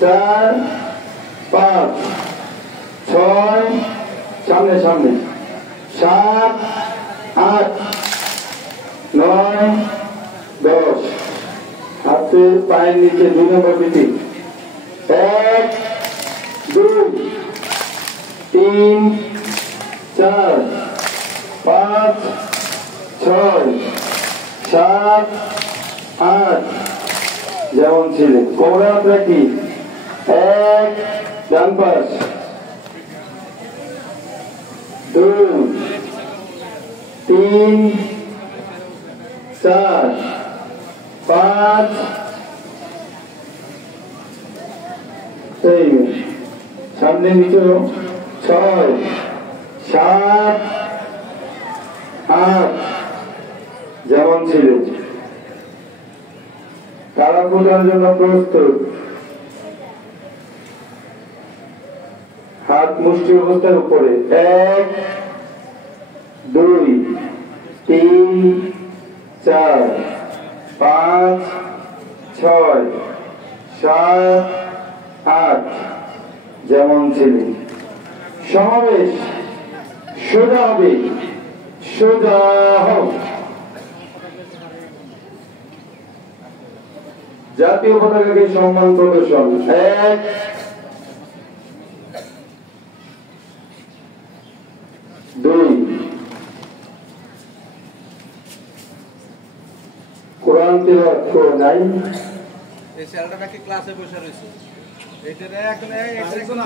4 5 6 সামনে সামনে 7 8 9 10 হাতে পায়ের নিচে 2 নম্বর বিধি 1 2 3 4 5 6 7 8 যেমন ছিল কোমরে রাখি 1 ডান পাশ 2 3 4 5 সামনে নিচে 6 7 8 যেমন ছিল তারা পূজার জন্য প্রস্তুত হাত মুষ্টি অবস্থার উপরে 1 2 3 4 5 6 7 8 যেমন ছিল সমাবেশ সোজা হবে সোজা হোক জাতীয় পতাকাকে সম্মান প্রদর্শন 1 2 কোরআন তেলাওয়াত করে নাই এই ছেলেটা নাকি ক্লাসে বসে রয়েছে এইটা একজন